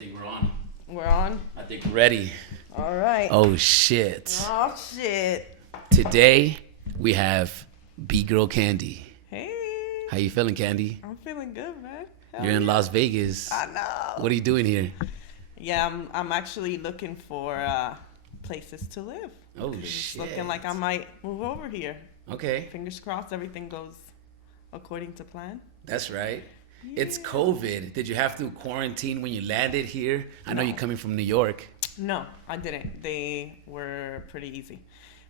I think we're on. We're on? I think we're ready. All right. Oh shit. Oh, shit. Today we have Bgirl Candy. Hey. How you feeling, Candy? I'm feeling good, man. Hell You're in yeah. Las Vegas. I know. What are you doing here? Yeah, I'm actually looking for places to live. Oh It's shit. looking like I might move over here. Okay. Fingers crossed everything goes according to plan. That's right. Yeah. It's COVID. Did you have to quarantine when you landed here? I know No. you're coming from New York. No, I didn't. They were pretty easy.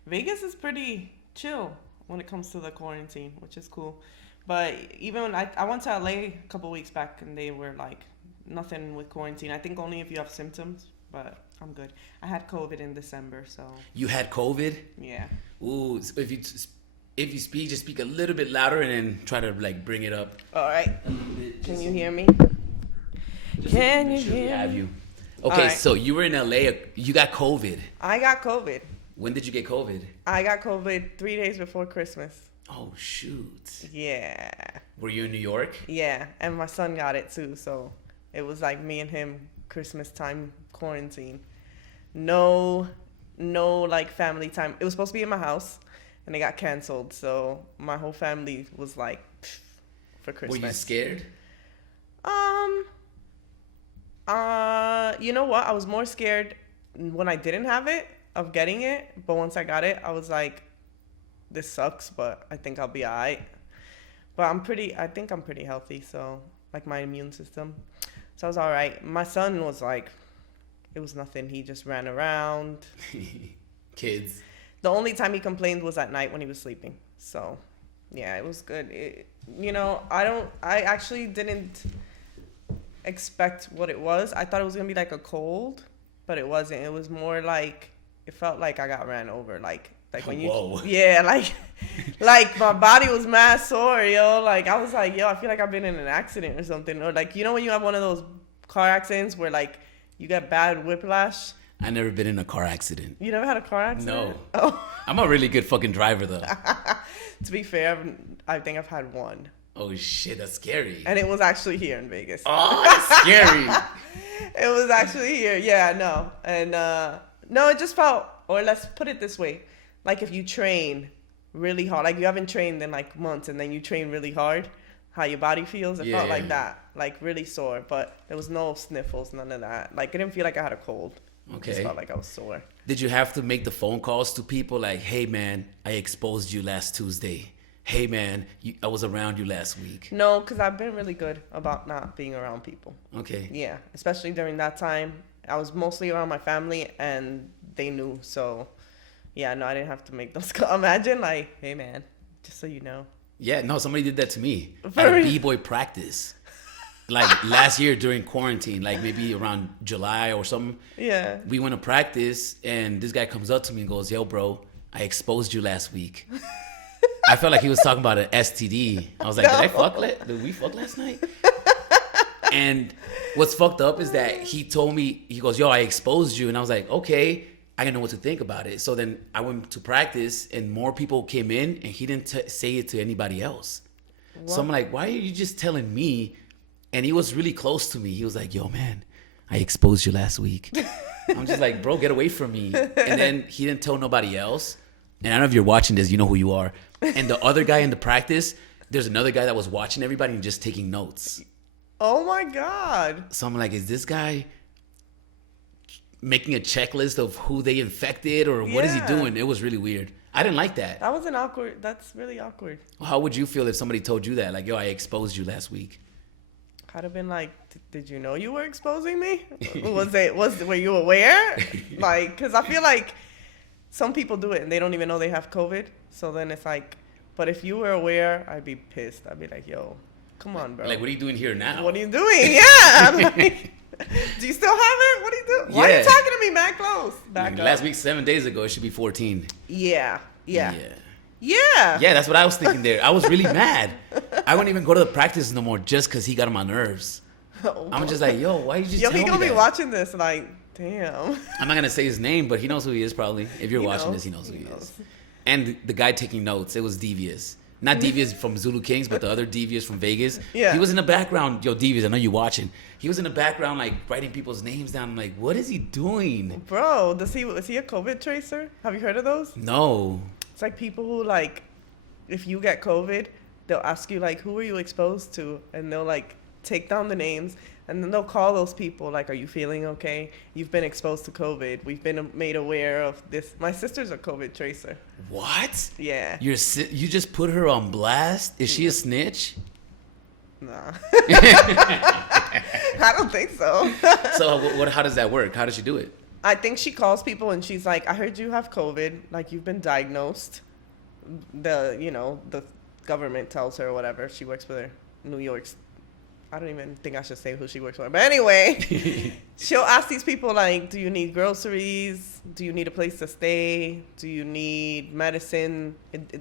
Vegas is pretty chill when it comes to the quarantine, which is cool. But even when I went to LA a couple weeks back and they were like, nothing with quarantine. I think only if you have symptoms, but I'm good. I had COVID in December, so You had COVID? yeah. Ooh, so if you speak, just speak a little bit louder and then try to like bring it up All right. a little bit. Can you hear me? Just Can to make you sure we hear have me? you. Okay, Alright. so you were in LA. You got COVID. I got COVID. When did you get COVID? I got COVID 3 days before Christmas. Oh shoot. Yeah. Were you in New York? Yeah, and my son got it too, so it was like me and him Christmas time quarantine. No like family time. It was supposed to be in my house and it got canceled, so my whole family was like pff, for Christmas. Were you scared? You know what? I was more scared when I didn't have it of getting it, but once I got it, I was like, this sucks, but I think I'll be alright. But I think I'm pretty healthy, so like my immune system. So I was alright. My son was like, it was nothing. He just ran around. Kids. The only time he complained was at night when he was sleeping. So yeah, it was good. I actually didn't expect what it was. I thought it was gonna be like a cold, but it wasn't. It was more like, it felt like I got ran over. Like when you, Whoa. yeah, like my body was mad sore, yo. Like I was like, yo, I feel like I've been in an accident or something. Or like, you know when you have one of those car accidents where like you get bad whiplash. I never been in a car accident. You never had a car accident? No. Oh. I'm a really good fucking driver though. To be fair, I think I've had one. Oh shit, that's scary. And it was actually here in Vegas. Oh, that's scary. It was actually here. Yeah, no. And no, it just felt, or let's put it this way, like if you train really hard, like you haven't trained in like months and then you train really hard, how your body feels, it felt Yeah. like that, like really sore, but there was no sniffles, none of that. Like it didn't feel like I had a cold. It just Okay. felt like I was sore. Did you have to make the phone calls to people like, hey man, I exposed you last Tuesday. Hey man, I was around you last week. No, because I've been really good about not being around people. Okay. Yeah, especially during that time. I was mostly around my family and they knew. So, yeah, no, I didn't have to make those calls. Imagine, like, hey, man, just so you know. Yeah, no, somebody did that to me For at a real? B-boy practice. Like last year during quarantine, like maybe around July or something. Yeah. We went to practice and this guy comes up to me and goes, yo, bro, I exposed you last week. I felt like he was talking about an STD. I was like, did we fuck last night? And what's fucked up is that he told me, he goes, yo, I exposed you. And I was like, okay, I didn't know what to think about it. So then I went to practice and more people came in and he didn't say it to anybody else. So I'm like, why are you just telling me? And he was really close to me. He was like, yo, man, I exposed you last week. I'm just like, bro, get away from me. And then he didn't tell nobody else. And I don't know if you're watching this, you know who you are. And the other guy in the practice, there's another guy that was watching everybody and just taking notes. Oh, my God. So I'm like, is this guy making a checklist of who they infected or what is he Yeah. doing? It was really weird. I didn't like that. That's really awkward. How would you feel if somebody told you that? Like, yo, I exposed you last week. I'd have been like, did you know you were exposing me? Were you aware? Like, because I feel like some people do it and they don't even know they have COVID. So then it's like, but if you were aware, I'd be pissed. I'd be like, yo, come on, bro. Like, what are you doing here now? What are you doing? Yeah. Like, do you still have it? What are you doing? Why are Yeah. you talking to me, man? Close. Back Like, up. last week, 7 days ago, it should be 14. Yeah. Yeah. Yeah. Yeah. Yeah, that's what I was thinking there. I was really mad. I wouldn't even go to the practice no more just because he got on my nerves. I'm just like, yo, why you just Yo, tell he me gonna be that? watching this like, damn. I'm not going to say his name, but he knows who he is probably. If you're He watching knows. this, he knows who He he knows. is. And the guy taking notes, it was devious. Not Devious from Zulu Kings, but the other Devious from Vegas. Yeah. He was in the background. Yo, Devious, I know you're watching. He was in the background, like, writing people's names down. I'm like, what is he doing? Bro, is he a COVID tracer? Have you heard of those? No. It's like people who, like, if you get COVID, they'll ask you, like, who were you exposed to? And they'll, like, take down the names. And then they'll call those people, like, are you feeling okay? You've been exposed to COVID. We've been made aware of this. My sister's a COVID tracer. What? Yeah. You just put her on blast? Is she a snitch? Nah. I don't think so. So how does that work? How does she do it? I think she calls people and she's like, I heard you have COVID. Like, you've been diagnosed. The government tells her or whatever. She works for New York's. I don't even think I should say who she works for. But anyway, she'll ask these people, like, do you need groceries? Do you need a place to stay? Do you need medicine?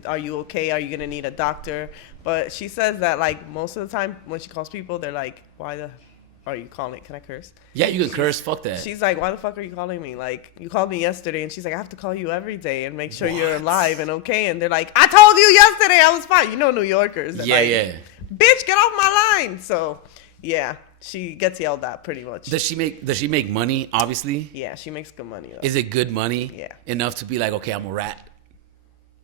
Are you okay? Are you going to need a doctor? But she says that, like, most of the time when she calls people, they're like, why the are you calling? Can I curse? Yeah, you can curse. Fuck that. She's like, why the fuck are you calling me? Like, you called me yesterday. And she's like, I have to call you every day and make sure you're alive and okay. And they're like, I told you yesterday I was fine. You know New Yorkers. Yeah, like, yeah. Bitch, get off my line. So, yeah, she gets yelled at pretty much. Does she make money, obviously? Yeah, she makes good money, though. Is it good money? Yeah. Enough to be like, okay, I'm a rat?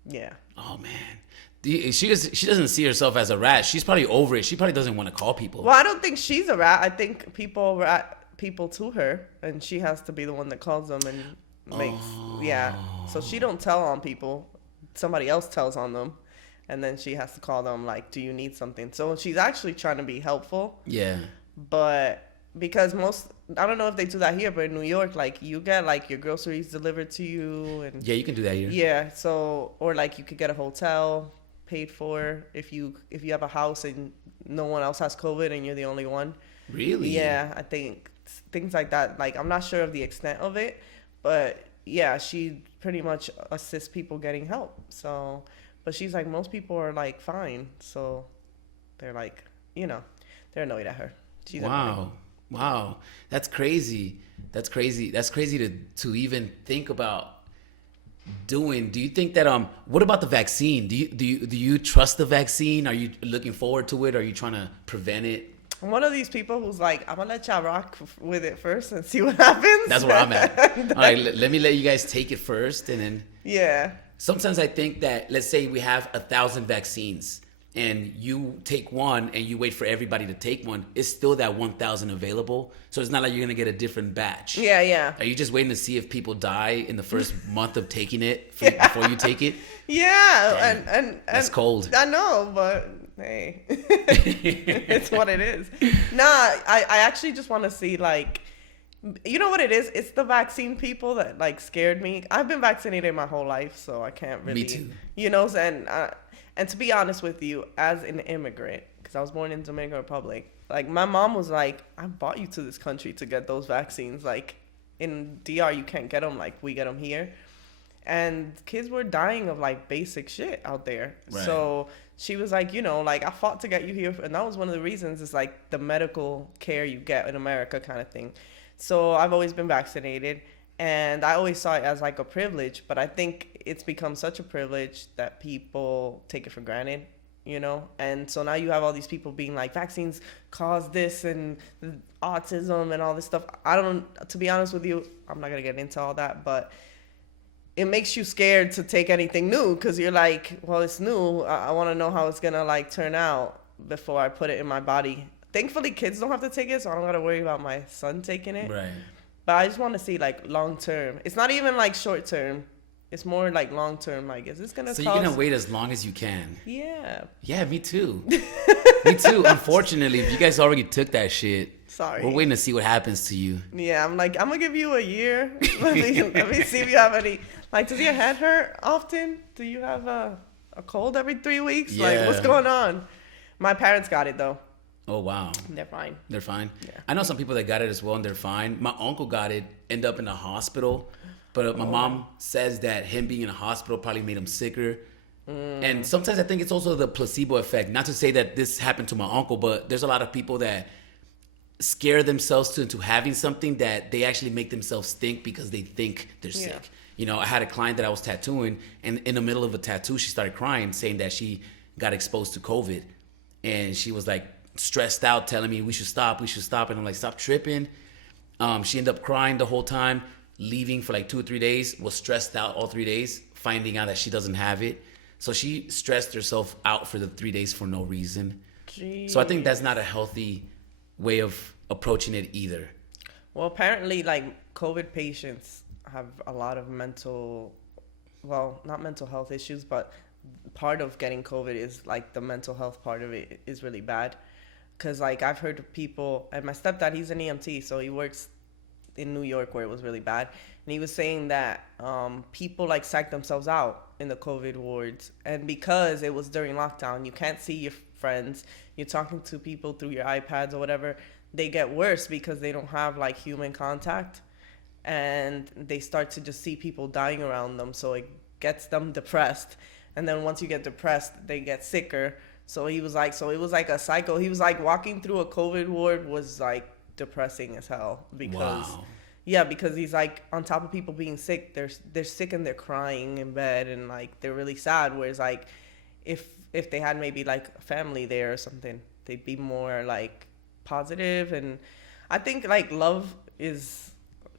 Yeah. Oh, man. She doesn't see herself as a rat. She's probably over it. She probably doesn't want to call people. Well, I don't think she's a rat. I think people rat people to her, and she has to be the one that calls them and makes, yeah. So she don't tell on people. Somebody else tells on them. And then she has to call them, like, do you need something? So she's actually trying to be helpful. Yeah. But because I don't know if they do that here, but in New York, like, you get, like, your groceries delivered to you. And yeah, you can do that here. Yeah. So, or, like, you could get a hotel paid for if you have a house and no one else has COVID and you're the only one. Really? Yeah, I think things like that. Like, I'm not sure of the extent of it, but, yeah, she pretty much assists people getting help. So... But she's like, most people are, like, fine. So they're like, they're annoyed at her. She's annoyed. Wow. That's crazy. That's crazy to even think about doing. Do you think that, what about the vaccine? Do you trust the vaccine? Are you looking forward to it? Are you trying to prevent it? I'm one of these people who's like, I'm going to let y'all rock with it first and see what happens. That's where I'm at. All right, let me let you guys take it first and then. Yeah. Sometimes I think that, let's say we have 1,000 vaccines and you take one and you wait for everybody to take one, it's still that 1,000 available. So it's not like you're going to get a different batch. Yeah, yeah. Are you just waiting to see if people die in the first month of taking it before you take it? Yeah. And that's cold. I know, but hey, it's what it is. Nah, I actually just want to see, like, you know what it is? It's the vaccine people that, like, scared me. I've been vaccinated my whole life, so I can't really. Me too. And to be honest with you, as an immigrant, because I was born in Dominican Republic, like, my mom was like, I brought you to this country to get those vaccines. Like, in DR, you can't get them like we get them here. And kids were dying of, like, basic shit out there. Right. So she was like, like, I fought to get you here. And that was one of the reasons, is, like, the medical care you get in America kind of thing. So I've always been vaccinated, and I always saw it as, like, a privilege, but I think it's become such a privilege that people take it for granted, And so now you have all these people being like, vaccines cause this and autism and all this stuff. To be honest with you, I'm not going to get into all that, but it makes you scared to take anything new because you're like, well, it's new. I want to know how it's going to, like, turn out before I put it in my body. Thankfully, kids don't have to take it, so I don't got to worry about my son taking it. Right. But I just want to see, like, long term. It's not even, like, short term. It's more, like, long term. Like, is this going to So you're going to wait as long as you can? Yeah. Yeah, me too. Me too. Unfortunately, if you guys already took that shit, sorry. We're waiting to see what happens to you. Yeah, I'm like, I'm going to give you a year. Let me see if you have any. Like, does your head hurt often? Do you have a cold every 3 weeks? Yeah. Like, what's going on? My parents got it, though. Oh, wow. They're fine. They're fine? Yeah. I know some people that got it as well, and they're fine. My uncle got it, ended up in the hospital. But my mom says that him being in a hospital probably made him sicker. And sometimes I think it's also the placebo effect. Not to say that this happened to my uncle, but there's a lot of people that scare themselves into having something that they actually make themselves think because they think they're sick. I had a client that I was tattooing, and in the middle of a tattoo, she started crying, saying that she got exposed to COVID, and she was like stressed out, telling me we should stop, and I'm like, stop tripping. She ended up crying the whole time, leaving for like 2 or 3 days, was stressed out all 3 days, finding out that she doesn't have it. So she stressed herself out for the 3 days for no reason. Jeez. So I think that's not a healthy way of approaching it either. Well, apparently, like, COVID patients have a lot of not mental health issues, but part of getting COVID is, like, the mental health part of it is really bad. Because, like, I've heard of people, and my stepdad, he's an EMT, so he works in New York where it was really bad. And he was saying that people, like, psych themselves out in the COVID wards. And because it was during lockdown, you can't see your friends. You're talking to people through your iPads or whatever. They get worse because they don't have, like, human contact. And they start to just see people dying around them. So it gets them depressed. And then once you get depressed, they get sicker. So he was like, it was like a cycle. He was like, walking through a COVID ward was like depressing as hell because, wow. Yeah, because he's like, on top of people being sick, they're sick and they're crying in bed and like they're really sad. Whereas like, if they had maybe like a family there or something, they'd be more like positive. And I think like love is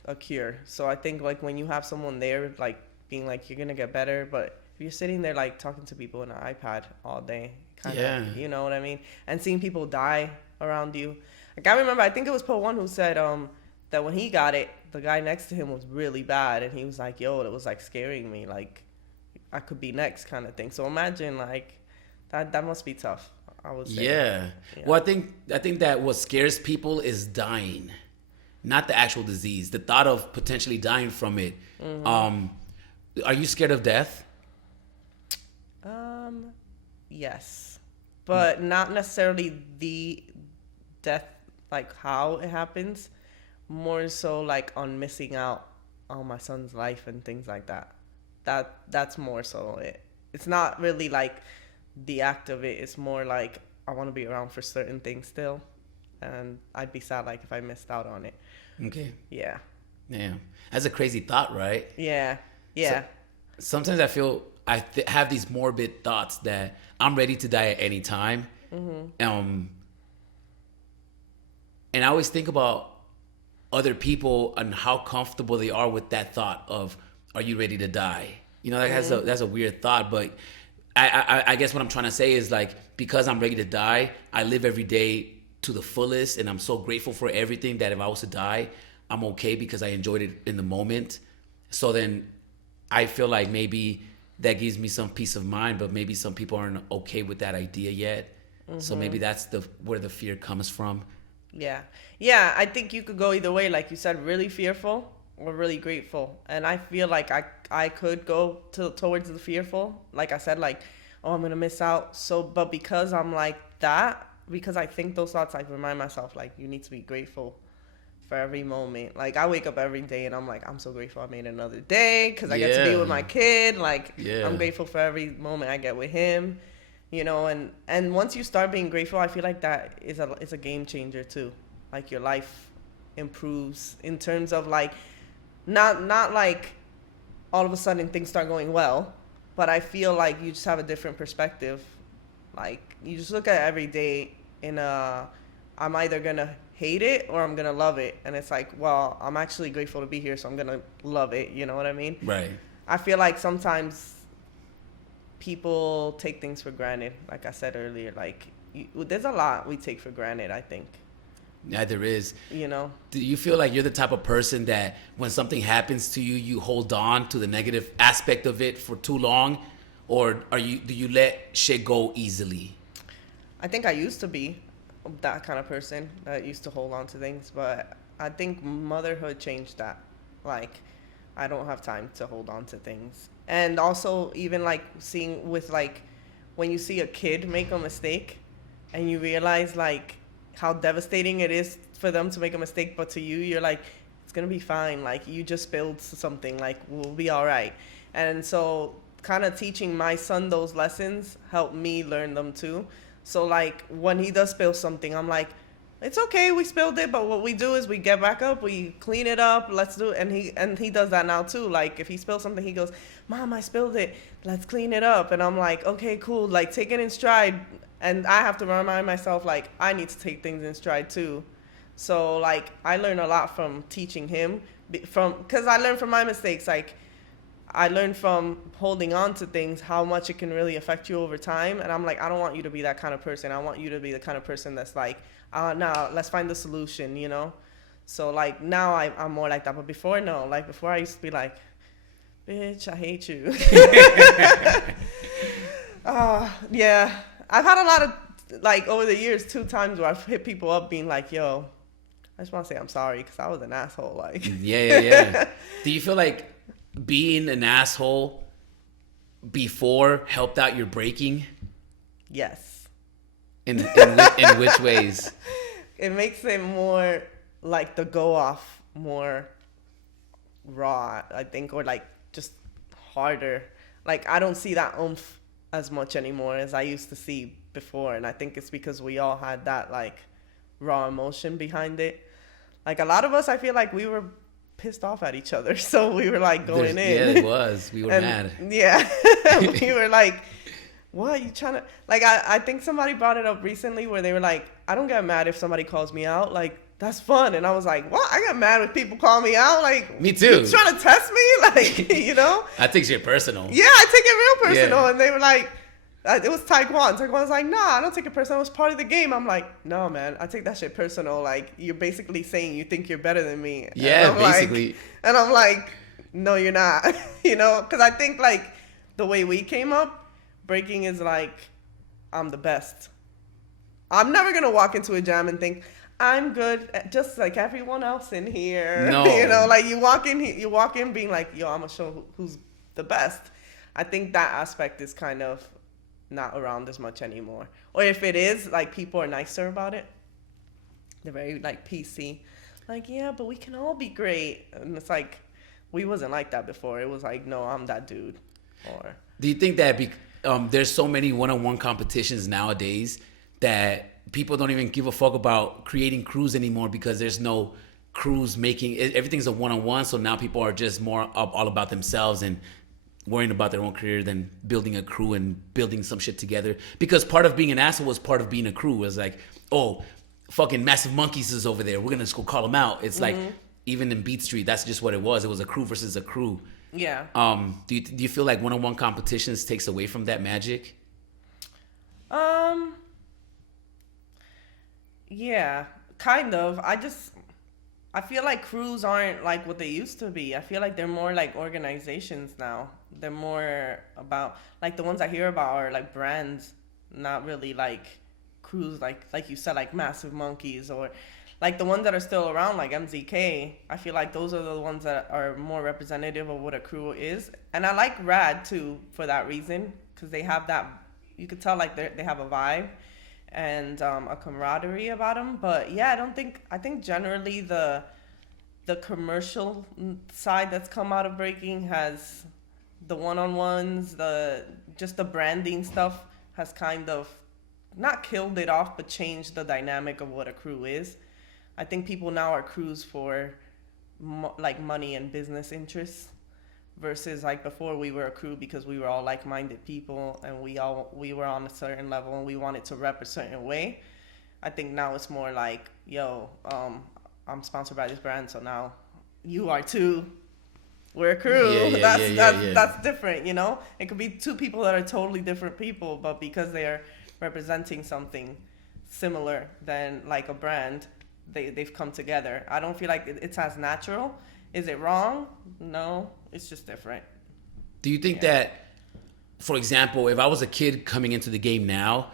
a cure. So I think like when you have someone there, like being like, you're gonna get better, but if you're sitting there like talking to people on an iPad all day, kind of, you know what I mean? And seeing people die around you. Like I remember, I think it was Po One who said that when he got it, the guy next to him was really bad, and he was like, "Yo, it was like scaring me, like I could be next," kind of thing. So imagine like that must be tough. I would say. Yeah. Well, I think that what scares people is dying, not the actual disease. The thought of potentially dying from it. Mm-hmm. Are you scared of death? Yes, but not necessarily the death, like how it happens. More so like on missing out on my son's life and things like that. That's more so it. It's not really like the act of it. It's more like I want to be around for certain things still, and I'd be sad like if I missed out on it. Okay. Yeah. Yeah. That's a crazy thought, right? Yeah. Yeah. So, sometimes I feel have these morbid thoughts that I'm ready to die at any time. Mm-hmm. And I always think about other people and how comfortable they are with that thought of, are you ready to die? You know, like that's a weird thought, but I guess what I'm trying to say is like, because I'm ready to die, I live every day to the fullest, and I'm so grateful for everything that if I was to die, I'm okay because I enjoyed it in the moment. So then I feel like maybe that gives me some peace of mind, but maybe some people aren't okay with that idea yet. Mm-hmm. So maybe that's where the fear comes from. Yeah. Yeah, I think you could go either way. Like you said, really fearful or really grateful. And I feel like I could go towards the fearful. Like I said, like, oh, I'm going to miss out. So, but because I'm like that, because I think those thoughts, I remind myself, like, you need to be grateful for every moment. Like, I wake up every day and I'm like, I'm so grateful I made another day because I get to be with my kid. Like, I'm grateful for every moment I get with him. You know, and once you start being grateful, I feel like that is a game changer too. Like your life improves in terms of like, not like all of a sudden things start going well, but I feel like you just have a different perspective. Like you just look at every day in I'm either gonna hate it or I'm gonna love it, and it's like, well, I'm actually grateful to be here, so I'm gonna love it. You know what I mean? Right. I feel like sometimes people take things for granted. Like I said earlier, like there's a lot we take for granted, I think. Yeah, there is. You know? Do you feel like you're the type of person that when something happens to you, you hold on to the negative aspect of it for too long? Or do you let shit go easily? I think I used to be that kind of person that used to hold on to things, but I think motherhood changed that. Like, I don't have time to hold on to things. And also, even like seeing with like, when you see a kid make a mistake and you realize like how devastating it is for them to make a mistake, but to you, you're like, it's going to be fine. Like, you just spilled something, like, we'll be all right. And so kind of teaching my son those lessons helped me learn them too. So like when he does spill something, I'm like, it's okay, we spilled it, but what we do is we get back up, we clean it up, let's do it. And he does that now too. Like if he spills something, he goes, Mom, I spilled it, let's clean it up. And I'm like, okay, cool, like take it in stride. And I have to remind myself, like, I need to take things in stride too. So like I learn a lot from teaching him, because I learned from my mistakes. Like I learned from holding on to things how much it can really affect you over time. And I'm like, I don't want you to be that kind of person. I want you to be the kind of person that's like, now let's find the solution, you know? So like now I'm more like that. But before, no. Like before I used to be like, bitch, I hate you. Yeah. I've had a lot of, like over the years, 2 times where I've hit people up being like, yo, I just want to say I'm sorry because I was an asshole. Like, yeah. Do you feel like being an asshole before helped out your breaking? Yes. In which ways? It makes it more like the go off more raw, I think, or like just harder. Like I don't see that oomph as much anymore as I used to see before, and I think it's because we all had that like raw emotion behind it. Like a lot of us, I feel like we were pissed off at each other, so we were like going in. Yeah, it was. We were mad. Yeah, we were like, what, you trying to, like, I think somebody brought it up recently where they were like, I don't get mad if somebody calls me out, like that's fun. And I was like, what? I get mad when people call me out, like, me too, you trying to test me, like, you know? I take shit personal. Yeah, I take it real personal. Yeah. And they were like, it was Taekwon. Taekwon's like, nah, I don't take it personal. It was part of the game. I'm like, no, man, I take that shit personal. Like, you're basically saying you think you're better than me. Yeah, basically. Like, and I'm like, no, you're not. You know, because I think like the way we came up, breaking is like, I'm the best. I'm never gonna walk into a jam and think I'm good, just like everyone else in here. No. You know, like you walk in being like, yo, I'm gonna show who's the best. I think that aspect is kind of not around as much anymore. Or if it is, like people are nicer about it. They're very like PC. Like, yeah, but we can all be great. And it's like, we wasn't like that before. It was like, no, I'm that dude. Or do you think that there's so many one-on-one competitions nowadays that people don't even give a fuck about creating crews anymore because there's no crews making everything's a one-on-one, so now people are just more all about themselves and worrying about their own career than building a crew and building some shit together? Because part of being an asshole was part of being a crew. It was like, oh, fucking Massive Monkeys is over there, we're gonna just go call them out. It's like, even in Beat Street, that's just what it was a crew versus a crew. yeah. Do you feel like one-on-one competitions takes away from that magic? Yeah, kind of. I feel like crews aren't like what they used to be. I feel like they're more like organizations now. They're more about, like the ones I hear about are like brands, not really like crews, like you said, like Massive Monkeys, or like the ones that are still around, like MZK. I feel like those are the ones that are more representative of what a crew is. And I like Rad too for that reason, because they have that, you could tell like they have a vibe and a camaraderie about them. But yeah, I think generally the commercial side that's come out of breaking has the one-on-ones, just the branding stuff has kind of not killed it off, but changed the dynamic of what a crew is. I think people now are crews for like money and business interests, versus like before we were a crew because we were all like-minded people and we were on a certain level and we wanted to rep a certain way. I think now it's more like, yo, I'm sponsored by this brand, so now you are too. We're a crew. That's different, you know? It could be 2 people that are totally different people, but because they are representing something similar than like a brand, they've come together. I don't feel like it's as natural. Is it wrong? No, it's just different. Do you think that, for example, if I was a kid coming into the game now,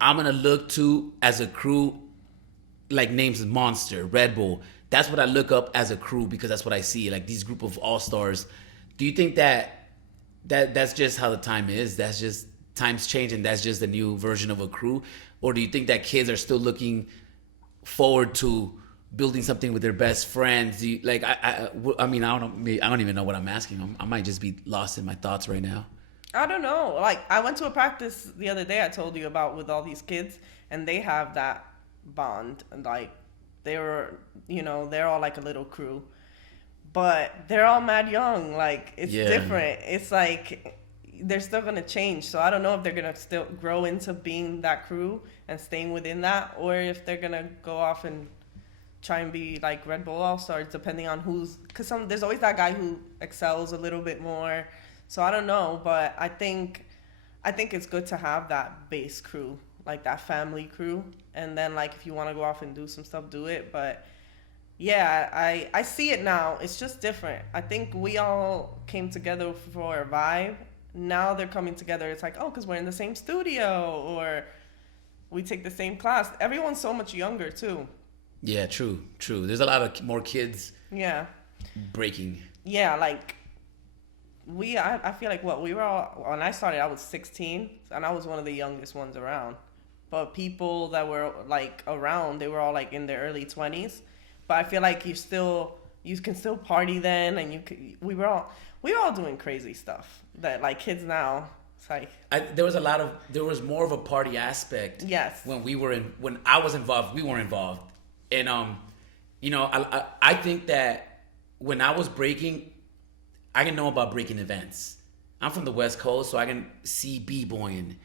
I'm going to look to, as a crew, like names Monster, Red Bull. That's what I look up as a crew because that's what I see, like these group of all-stars. Do you think that's just how the time is? That's just, times change and that's just the new version of a crew? Or do you think that kids are still looking forward to building something with their best friends? Do you, like, I mean, I don't even know what I'm asking. I might just be lost in my thoughts right now. I don't know. Like, I went to a practice the other day I told you about with all these kids, and they have that bond. And like they were, they're all like a little crew, but they're all mad young. Like it's different. It's like they're still gonna change. So I don't know if they're gonna still grow into being that crew and staying within that, or if they're gonna go off and try and be like Red Bull All Stars, depending on because there's always that guy who excels a little bit more. So I don't know, but I think it's good to have that base crew, like that family crew, and then like if you want to go off and do some stuff, do it. But yeah, I see it now. It's just different. I think we all came together for a vibe. Now they're coming together. It's like, oh, because we're in the same studio, or we take the same class. Everyone's so much younger too. Yeah, true. There's a lot of more kids. Yeah. Breaking. Yeah, like I feel like we were all, when I started, I was 16, and I was one of the youngest ones around. But people that were like around, they were all like in their early 20s. But I feel like you can still party then, and we were all doing crazy stuff that like kids now. It's like there was more of a party aspect. Yes. When I was involved, we weren't involved. And I think that when I was breaking, I can know about breaking events. I'm from the West Coast, so I can see b-boying.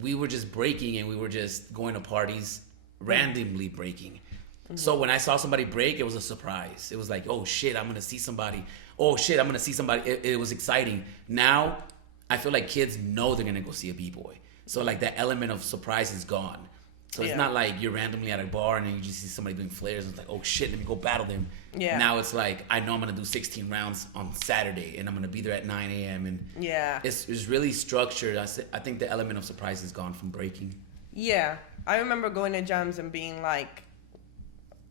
We were just breaking, and we were just going to parties, randomly breaking. Mm-hmm. So when I saw somebody break, it was a surprise. It was like, oh shit, I'm gonna see somebody. Oh shit, I'm gonna see somebody. It was exciting. Now, I feel like kids know they're gonna go see a b-boy. So like that element of surprise is gone. So it's not like you're randomly at a bar and then you just see somebody doing flares and it's like, oh shit, let me go battle them. Yeah. Now it's like, I know I'm going to do 16 rounds on Saturday and I'm going to be there at 9 a.m. And it's really structured. I think the element of surprise is gone from breaking. Yeah. I remember going to jams and being like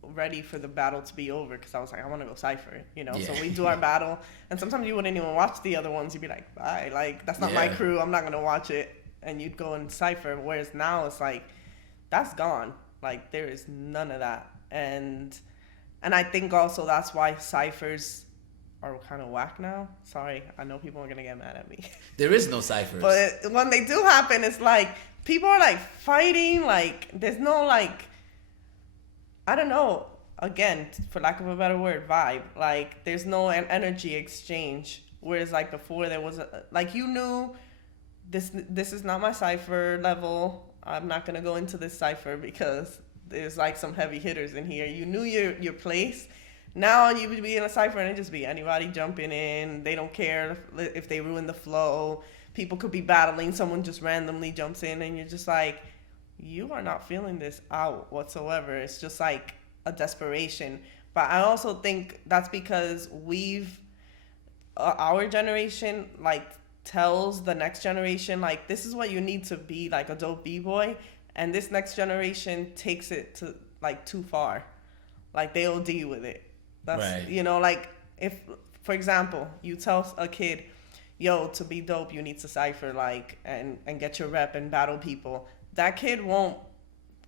ready for the battle to be over because I was like, I want to go cypher, Yeah. So we do our battle and sometimes you wouldn't even watch the other ones. You'd be like, bye. Like, that's not my crew. I'm not going to watch it. And you'd go and cypher. Whereas now it's like, that's gone. Like there is none of that, and I think also that's why ciphers are kind of whack now. Sorry, I know people are gonna get mad at me. There is no ciphers, but when they do happen, it's like people are like fighting. Like there's no like, I don't know. Again, for lack of a better word, vibe. Like there's no energy exchange. Whereas like before there was like you knew this is not my cipher level. I'm not going to go into this cipher because there's like some heavy hitters in here. You knew your place. Now you would be in a cipher and it just be anybody jumping in. They don't care if they ruin the flow. People could be battling. Someone just randomly jumps in and you're just like, you are not feeling this out whatsoever. It's just like a desperation. But I also think that's because our generation, like, tells the next generation like this is what you need to be like a dope b-boy, and this next generation takes it to like too far. Like they OD with it. That's right. Like if for example you tell a kid, yo, to be dope you need to cipher like and get your rep and battle people, that kid won't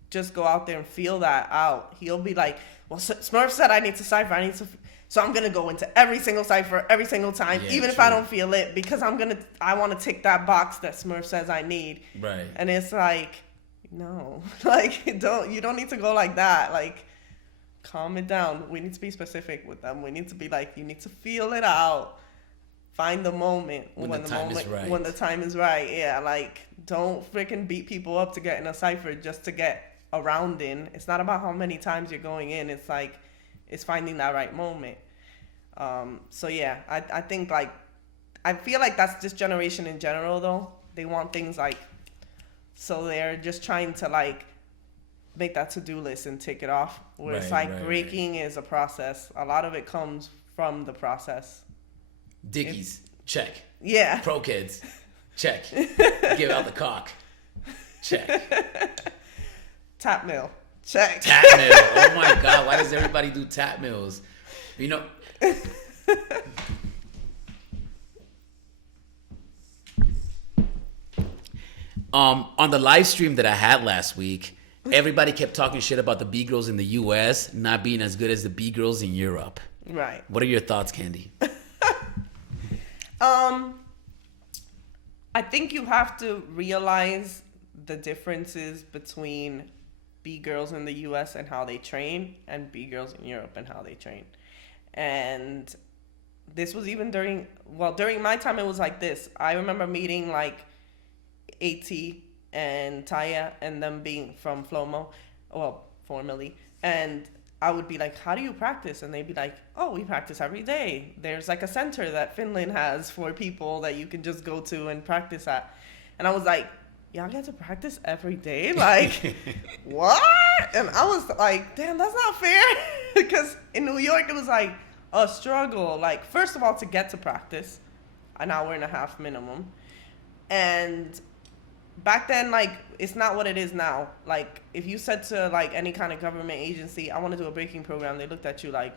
just go out there and feel that out. He'll be like, well, Smurf said I need to cipher, so I'm going to go into every single cipher every single time, even if I don't feel it, because I want to tick that box that Smurf says I need. Right. And it's like, no, like, you don't need to go like that. Like, calm it down. We need to be specific with them. We need to be like, you need to feel it out. Find the moment when the time is right. Yeah, like, don't freaking beat people up to get in a cipher just to get a round in. It's not about how many times you're going in. It's like, it's finding that right moment. So yeah, I think like, I feel like that's this generation in general though. They want things like, so they're just trying to like make that to-do list and tick it off. Where it's like breaking is a process. A lot of it comes from the process. Dickies, check. Yeah. Pro kids, check. Give out the cock, check. Tap mill. Check. Tap mill. Oh my God. Why does everybody do tap mills? On the live stream that I had last week, everybody kept talking shit about the B-girls in the US not being as good as the B-girls in Europe. Right. What are your thoughts, Candy? I think you have to realize the differences between B-girls in the US and how they train, and B-girls in Europe and how they train. And this was even during my time, it was like this. I remember meeting like AT and Taya and them being from Flomo, well, formerly. And I would be like, how do you practice? And they'd be like, oh, we practice every day. There's like a center that Finland has for people that you can just go to and practice at. And I was like, y'all get to practice every day? Like, what? And I was like, damn, that's not fair. Because in New York, it was like a struggle. Like, first of all, to get to practice, an hour and a half minimum. And back then, like, it's not what it is now. Like, if you said to, like, any kind of government agency, I want to do a breaking program, they looked at you like,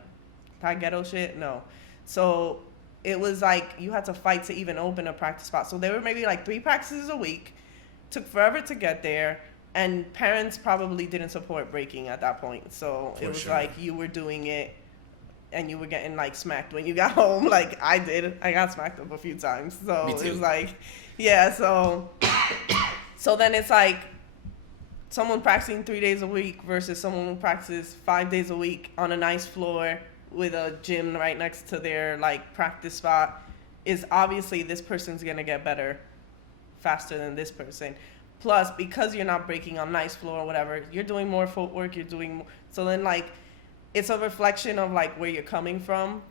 that ghetto shit? No. So it was like you had to fight to even open a practice spot. So there were maybe like 3 practices a week. Took forever to get there. And parents probably didn't support breaking at that point. So it was like you were doing it and you were getting, like, smacked when you got home. Like, I did. I got smacked up a few times. So it was like, yeah, so then it's like someone practicing 3 days a week versus someone who practices 5 days a week on a nice floor with a gym right next to their, like, practice spot is obviously this person's going to get better faster than this person. Plus, because you're not breaking on nice floor or whatever, you're doing more footwork, you're doing more. So then, like, it's a reflection of, like, where you're coming from.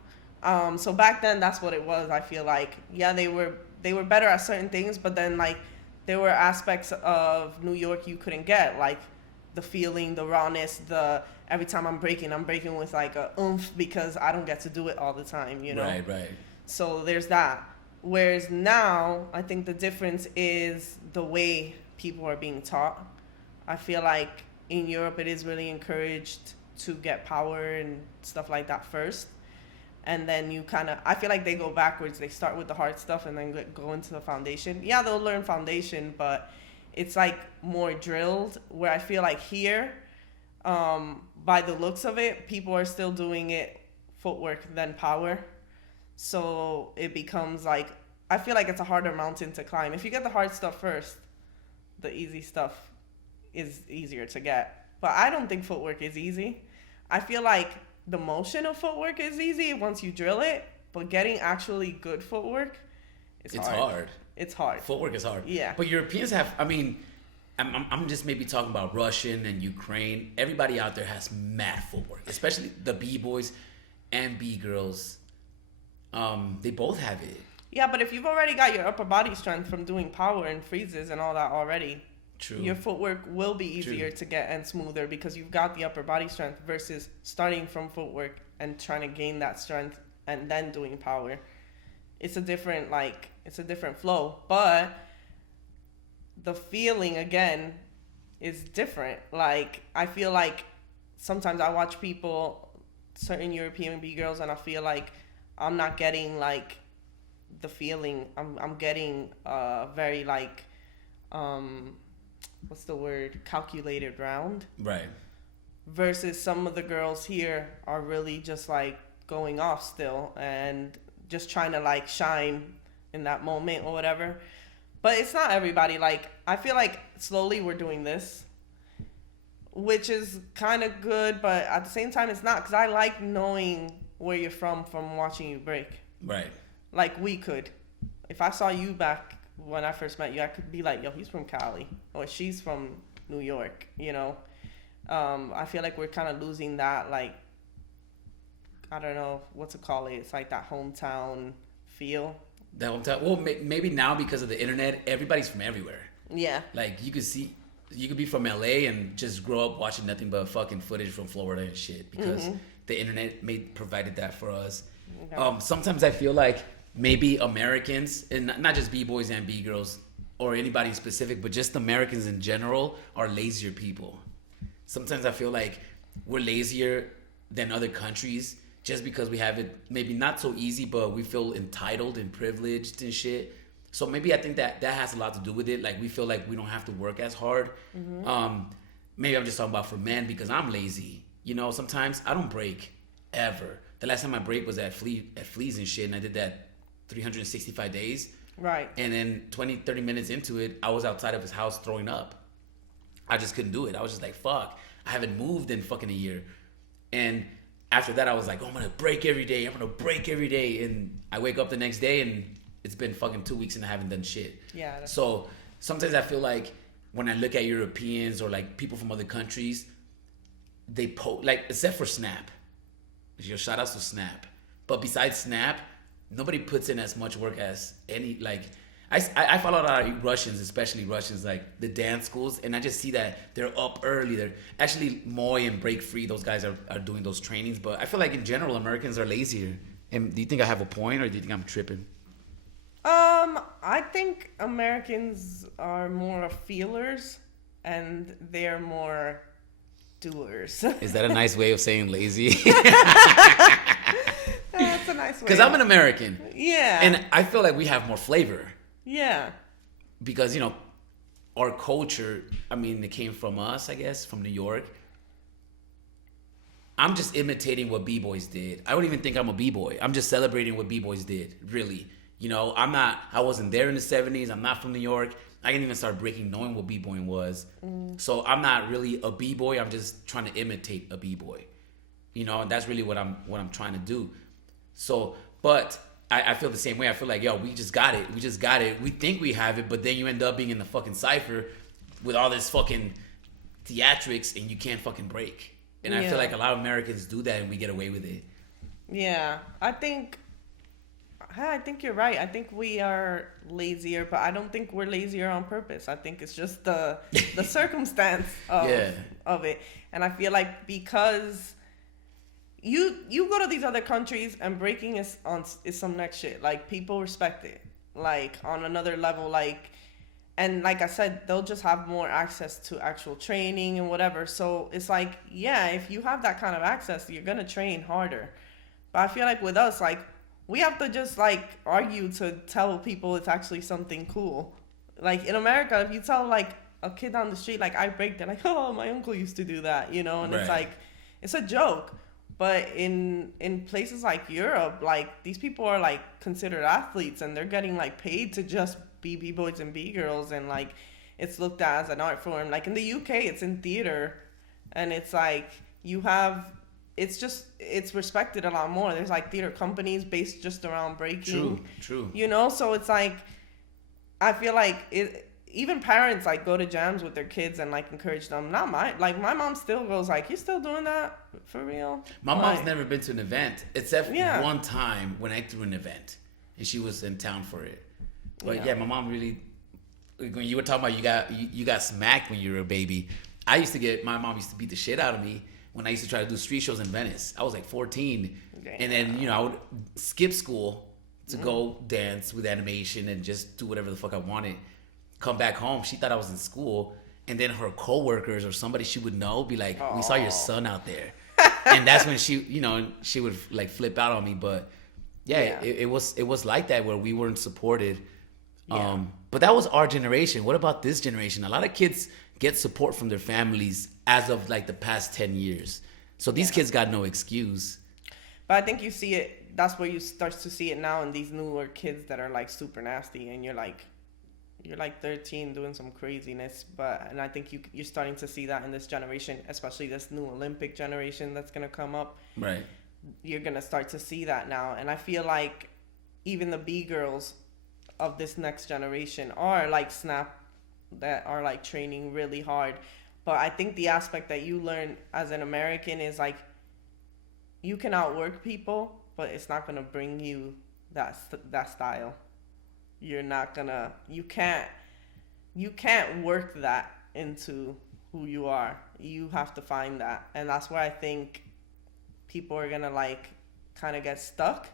So back then, that's what it was. I feel like, yeah, they were better at certain things, but then, like, there were aspects of New York you couldn't get, like the feeling, the rawness, the every time I'm breaking with like a oomph because I don't get to do it all the time, you know? Right. So there's that. Whereas now, I think the difference is the way people are being taught. I feel like in Europe, it is really encouraged to get power and stuff like that first. And then you kind of, I feel like they go backwards. They start with the hard stuff and then go into the foundation. Yeah, they'll learn foundation, but it's like more drilled. Where I feel like here, by the looks of it, people are still doing it footwork then power. So it becomes like, I feel like it's a harder mountain to climb. If you get the hard stuff first, the easy stuff is easier to get. But I don't think footwork is easy. I feel like the motion of footwork is easy once you drill it, but getting actually good footwork is hard. It's hard. Footwork is hard. Yeah. But Europeans have, I mean, I'm just maybe talking about Russian and Ukraine. Everybody out there has mad footwork, especially the B-boys and B-girls. They both have it. Yeah, but if you've already got your upper body strength from doing power and freezes and all that already, True. Your footwork will be easier to get and smoother because you've got the upper body strength versus starting from footwork and trying to gain that strength and then doing power. It's a different flow, but the feeling again is different. Like, I feel like sometimes I watch people, certain European B-girls, and I feel like I'm not getting like the feeling. I'm getting very like what's the word? Calculated round. Right. Versus some of the girls here are really just like going off still and just trying to like shine in that moment or whatever. But it's not everybody. Like, I feel like slowly we're doing this, which is kind of good, but at the same time it's not, because I like knowing where you're from watching you break. Right. Like, we could. If I saw you back when I first met you, I could be like, yo, he's from Cali, or she's from New York, you know? I feel like we're kind of losing that, like, I don't know what to call it. It's like that hometown feel. That hometown. Well, maybe now because of the internet, everybody's from everywhere. Yeah. Like, you could be from LA and just grow up watching nothing but fucking footage from Florida and shit because the internet provided that for us. Okay. Sometimes I feel like maybe Americans, and not just B-boys and B-girls or anybody specific, but just Americans in general are lazier people. Sometimes I feel like we're lazier than other countries just because we have it maybe not so easy, but we feel entitled and privileged and shit. So maybe I think that has a lot to do with it. Like, we feel like we don't have to work as hard. Maybe I'm just talking about for men because I'm lazy. You know, sometimes I don't break ever. The last time I break was at Fleas and shit, and I did that 365 days. Right. And then 20, 30 minutes into it, I was outside of his house throwing up. I just couldn't do it. I was just like, fuck. I haven't moved in fucking a year. And after that, I was like, oh, I'm gonna break every day. I'm gonna break every day. And I wake up the next day and it's been fucking 2 weeks and I haven't done shit. Yeah. So sometimes I feel like when I look at Europeans or like people from other countries, they like, except for Snap. Shout outs to Snap. But besides Snap, nobody puts in as much work as any, like, I follow a lot of Russians, especially Russians, like the dance schools, and I just see that they're up early. They're actually Moy and Break Free, those guys are doing those trainings. But I feel like in general, Americans are lazier. And do you think I have a point, or do you think I'm tripping? I think Americans are more of feelers, and they're more doers. Is that a nice way of saying lazy? That's a nice way. Because I'm an American. Yeah. And I feel like we have more flavor. Yeah. Because, you know, our culture, I mean, it came from us, I guess, from New York. I'm just imitating what B-boys did. I don't even think I'm a B-boy. I'm just celebrating what B-boys did, really. You know, I wasn't there in the 70s. I'm not from New York. I didn't even start breaking knowing what B-boying was. So I'm not really a B-boy. I'm just trying to imitate a B-boy. You know, and that's really what I'm trying to do. So, but I feel the same way. I feel like, yo, we just got it. We think we have it, but then you end up being in the fucking cypher with all this fucking theatrics and you can't fucking break. And I feel like a lot of Americans do that and we get away with it. Yeah, I think you're right. I think we are lazier, but I don't think we're lazier on purpose. I think it's just the circumstance of it. And I feel like because you go to these other countries and breaking is some next shit. Like, people respect it, like, on another level. Like, and like I said, they'll just have more access to actual training and whatever. So it's like, yeah, if you have that kind of access, you're gonna train harder. But I feel like with us, like, we have to just like argue to tell people it's actually something cool. Like in America, if you tell like a kid down the street, like, I break, they're like, oh, my uncle used to do that, you know. And It's like, it's a joke. But in places like Europe, like, these people are like considered athletes and they're getting like paid to just be B-boys and B-girls, and like it's looked at as an art form. Like in the UK, it's in theater, and it's like it's respected a lot more. There's like theater companies based just around breaking. True. You know, so it's like, I feel like even parents like go to jams with their kids and like encourage them. Not my mom still goes like, you still doing that for real? My mom's never been to an event except one time when I threw an event and she was in town for it. But my mom really, when you were talking about you got smacked when you were a baby, my mom used to beat the shit out of me when I used to try to do street shows in Venice. I was like 14. Damn. And then, you know, I would skip school to go dance with animation and just do whatever the fuck I wanted. Come back home, she thought I was in school, and then her coworkers or somebody she would know be like, we saw your son out there. And that's when she would like flip out on me. But it was like that, where we weren't supported. But that was our generation. What about this generation? A lot of kids get support from their families as of like the past 10 years. So these kids got no excuse. But I think you see it, that's where you start to see it now in these newer kids that are like super nasty, and you're like 13 doing some craziness. And I think you're starting to see that in this generation, especially this new Olympic generation that's going to come up. Right. You're going to start to see that now. And I feel like even the B-girls of this next generation are like Snap, that are like training really hard. But I think the aspect that you learn as an American is like, you can outwork people, but it's not going to bring you that style. You can't work that into who you are. You have to find that. And that's where I think people are going to like kind of get stuck.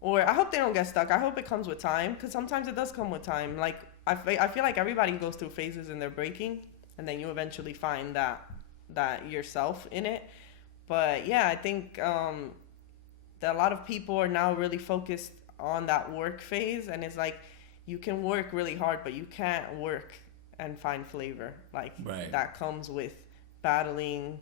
Or I hope they don't get stuck. I hope it comes with time, because sometimes it does come with time. Like, I feel like everybody goes through phases in their breaking, and then you eventually find that yourself in it. But yeah, I think that a lot of people are now really focused on that work phase, and it's like, you can work really hard, but you can't work and find flavor. Like, that comes with battling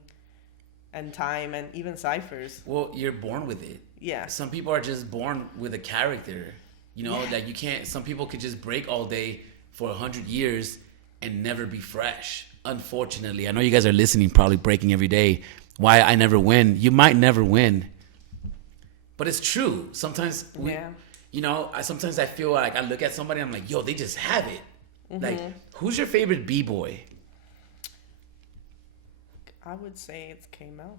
and time and even ciphers. Well, you're born with it. Yeah. Some people are just born with a character. You know, like you can't, some people could just break all day for 100 years and never be fresh. Unfortunately, I know you guys are listening, probably breaking every day. Why I never win? You might never win, but it's true. Sometimes sometimes I feel like I look at somebody and I'm like, yo, they just have it. Mm-hmm. Like, who's your favorite b-boy? I would say it's K-Mel.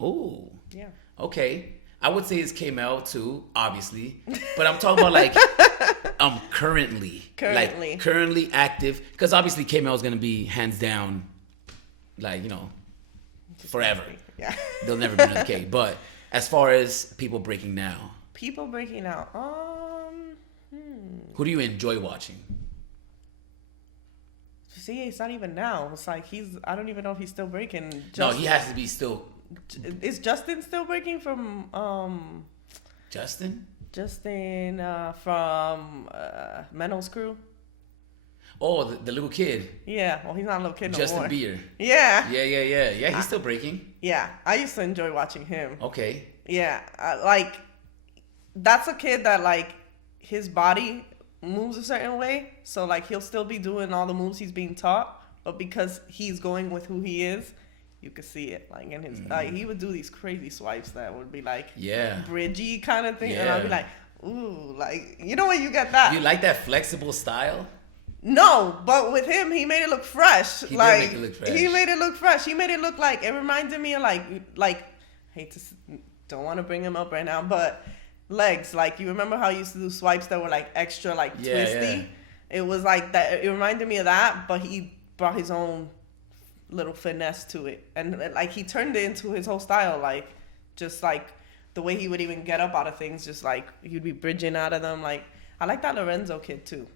Oh. Yeah. Okay. I would say it's K-Mel too, obviously. But I'm talking about like currently. Like currently active. Because obviously K-Mel is gonna be hands down, like, forever. Yeah. There'll never be another K. But as far as people breaking now. People breaking out. Who do you enjoy watching? See, it's not even now. It's like I don't even know if he's still breaking. No, he has to be still. Is Justin still breaking from Justin? Justin from Menno's crew. Oh, the little kid. Yeah, well, he's not a little kid no more. Justin Bieber. Yeah. Yeah, he's still breaking. Yeah, I used to enjoy watching him. Okay. Yeah, like, that's a kid that, like, his body moves a certain way. So, like, he'll still be doing all the moves he's being taught. But because he's going with who he is, you could see it. Like, in his, like, he would do these crazy swipes that would be, like, bridgy kind of thing. Yeah. And I'd be like, ooh, like, you know when you get that? You like that flexible style? No, but with him, he made it look fresh. He like, did make it look fresh. He made it look fresh. He made it look like, it reminded me of like, don't want to bring him up right now, but legs. Like, you remember how you used to do swipes that were like extra, like twisty? Yeah. It was like that. It reminded me of that, but he brought his own little finesse to it. And like, he turned it into his whole style. Like, just like the way he would even get up out of things, just like he'd be bridging out of them. Like, I like that Lorenzo kid too.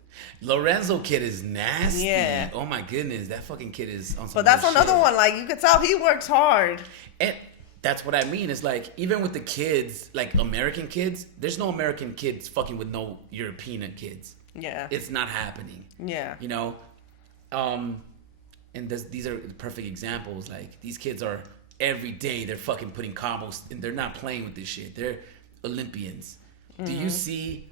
Lorenzo kid is nasty. Yeah. Oh my goodness, that fucking kid is on some. But that's another one. Like, you could tell he works hard. And that's what I mean. It's like, even with the kids, like American kids, there's no American kids fucking with no European kids. Yeah. It's not happening. Yeah. And these are perfect examples. Like, these kids are every day they're fucking putting combos and they're not playing with this shit. They're Olympians. Mm-hmm. Do you see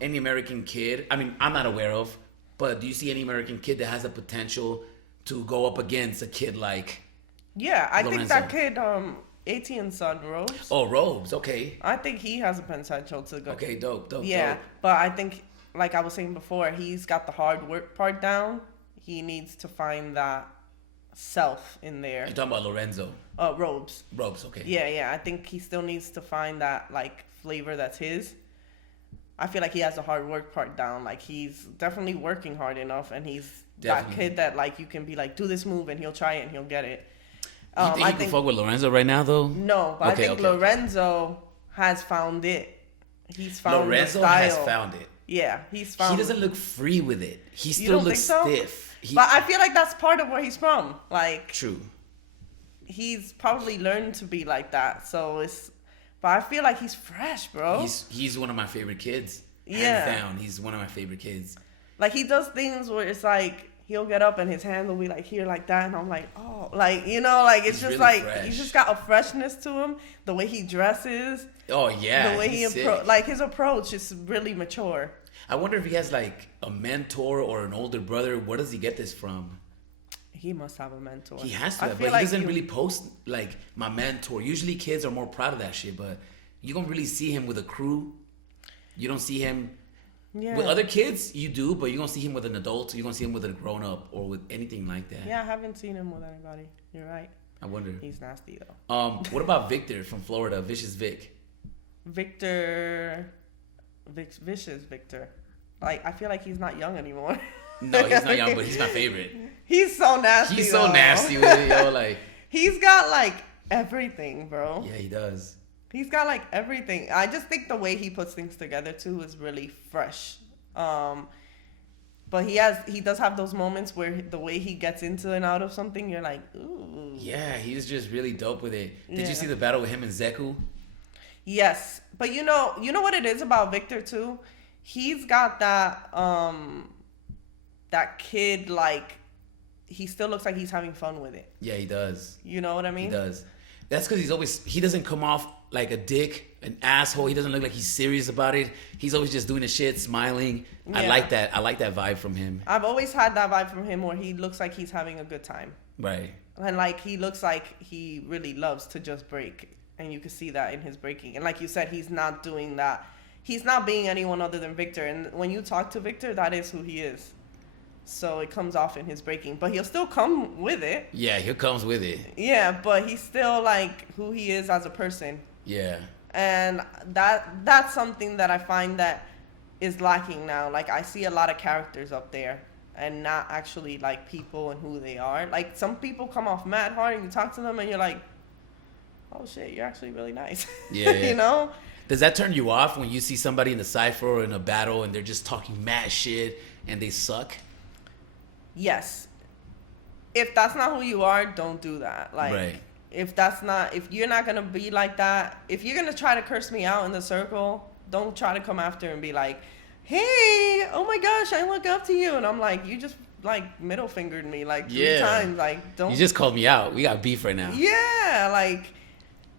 any American kid? I mean, I'm not aware of, but do you see any American kid that has the potential to go up against a kid like? Yeah, I think that kid, ATN's son, Robes. Oh, Robes, okay. I think he has a potential to go. Okay, dope. Yeah, but I think, like I was saying before, he's got the hard work part down. He needs to find that self in there. You're talking about Lorenzo? Robes. Robes, okay. Yeah. I think he still needs to find that, like, flavor that's his. I feel like he has the hard work part down. Like, he's definitely working hard enough, and he's that kid that, like, you can be like, do this move, and he'll try it, and he'll get it. You think he can fuck with Lorenzo right now, though? No, but I think Lorenzo has found it. He's found Lorenzo the style. has found it. Yeah, he's found. He doesn't look free with it. He still looks stiff. But I feel like that's part of where he's from. Like, true. He's probably learned to be like that. So it's. But I feel like he's fresh, bro. He's one of my favorite kids. Yeah. Hands down, he's one of my favorite kids. Like, he does things where it's like, he'll get up and his hand will be like here like that, and I'm like, oh, like, like, it's just really like fresh. He's just got a freshness to him. The way he dresses. Oh yeah. The way his approach is really mature. I wonder if he has like a mentor or an older brother. Where does he get this from? He must have a mentor. He has to, but he doesn't really post like my mentor. Usually kids are more proud of that shit, but you don't really see him with a crew. You don't see him with other kids. You do, but you don't see him with an adult. You don't see him with a grown up or with anything like that. Yeah, I haven't seen him with anybody. You're right. I wonder. He's nasty though. What about Victor from Florida? Vicious Vic. Vicious Victor. Like, I feel like he's not young anymore. No, he's not young, but he's my favorite. He's so nasty. He's so nasty with it, yo. Like, he's got like everything, bro. Yeah, he does. He's got like everything. I just think the way he puts things together too is really fresh. But he does have those moments where the way he gets into and out of something, you're like, ooh. Yeah, he's just really dope with it. Did you see the battle with him and Zeku? Yes, but you know what it is about Victor too. He's got that that kid, like, he still looks like he's having fun with it. Yeah, he does. You know what I mean? He does. That's because he doesn't come off like a dick, an asshole. He doesn't look like he's serious about it. He's always just doing the shit, smiling. Yeah. I like that. I like that vibe from him. I've always had that vibe from him where he looks like he's having a good time. Right. And like he looks like he really loves to just break. And you can see that in his breaking. And like you said, he's not doing that. He's not being anyone other than Victor. And when you talk to Victor, that is who he is. So it comes off in his breaking. But he'll still come with it. Yeah, he comes with it. Yeah, but he's still like who he is as a person. Yeah. And that's something that I find that is lacking now. Like I see a lot of characters up there and not actually like people and who they are. Like some people come off mad hard and you talk to them and you're like, oh shit, you're actually really nice. Yeah, yeah. You know? Does that turn you off when you see somebody in the cypher or in a battle and they're just talking mad shit and they suck? Yes. If that's not who you are, don't do that. Like, right. If you're not going to be like that, if you're going to try to curse me out in the circle, don't try to come after and be like, hey, oh my gosh, I look up to you. And I'm like, you just like middle fingered me like 3 times. Like, don't. You just called me out. We got beef right now. Yeah. Like,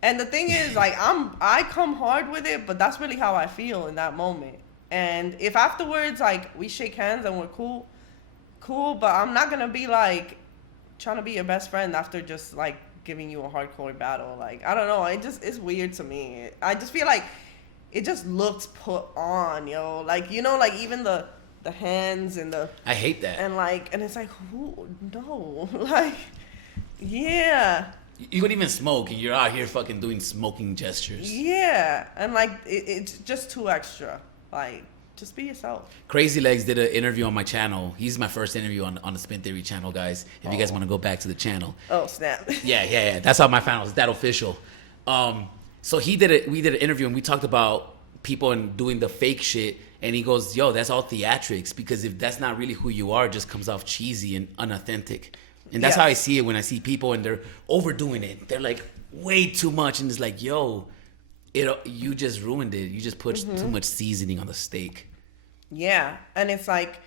and the thing is, like, I come hard with it, but that's really how I feel in that moment. And if afterwards, like, we shake hands and we're cool, but I'm not going to be like trying to be your best friend after just like giving you a hardcore battle. Like, I don't know. It's weird to me. I just feel like it just looks put on, yo. Like, you know, like even the hands and the. I hate that. And like, and it's like, who? No. Like, yeah. You could even smoke and you're out here fucking doing smoking gestures. Yeah. And like, it's just too extra. Like, just be yourself. Crazy Legs did an interview on my channel. He's my first interview on the Spin Theory channel, guys. If you guys want to go back to the channel. Oh, snap. Yeah. That's how my channel is, that official. So we did an interview and we talked about people and doing the fake shit. And he goes, yo, that's all theatrics. Because if that's not really who you are, it just comes off cheesy and unauthentic. And that's how I see it when I see people and they're overdoing it. They're like way too much. And it's like, yo, you just ruined it. You just put too much seasoning on the steak. Yeah. And it's like,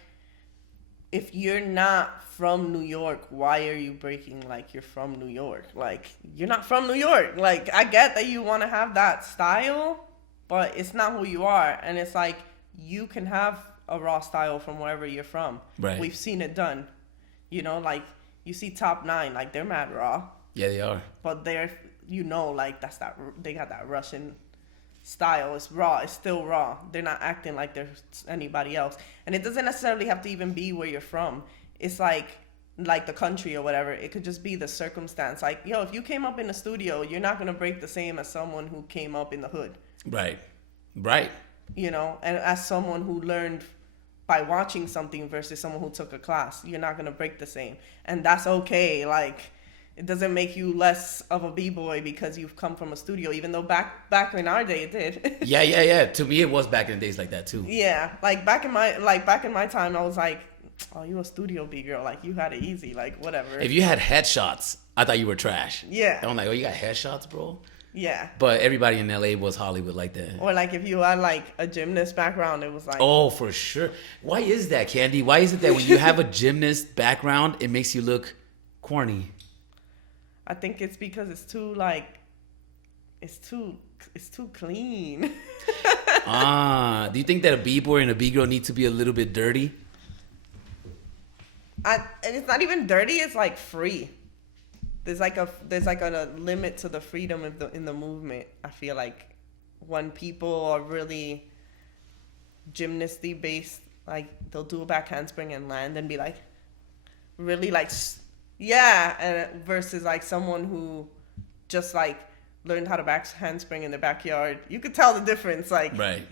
if you're not from New York, why are you breaking like you're from New York? Like, you're not from New York. Like, I get that you want to have that style, but it's not who you are. And it's like, you can have a raw style from wherever you're from. Right. We've seen it done. You know, like, you see Top 9, like, they're mad raw. Yeah, they are. But they're, like, they got that Russian style. It's raw. It's still raw. They're not acting like they're anybody else. And it doesn't necessarily have to even be where you're from. It's like the country or whatever. It could just be the circumstance. Like, yo, if you came up in the studio, you're not going to break the same as someone who came up in the hood. Right. You know, and as someone who learned by watching something versus someone who took a class, you're not going to break the same. And that's okay. Like, it doesn't make you less of a b-boy because you've come from a studio, even though back in our day it did. Yeah. To me, it was back in the days like that too. Yeah, like back in my time, I was like, oh, you a studio b-girl, like you had it easy, like whatever. If you had headshots, I thought you were trash. Yeah. I'm like, oh, you got headshots, bro? Yeah. But everybody in LA was Hollywood like that. Or like if you had like a gymnast background, it was like. Oh, for sure. Why is that, Candy? Why is it that when you have a gymnast background, it makes you look corny? I think it's because it's too like, it's too clean. Do you think that a b-boy and a b-girl need to be a little bit dirty? And it's not even dirty. It's like free. There's like a limit to the freedom in the movement. I feel like when people are really gymnasty based, like they'll do a back handspring and land and be like, really like, yeah, and versus like someone who just like learned how to back handspring in the backyard. You could tell the difference. Like, right.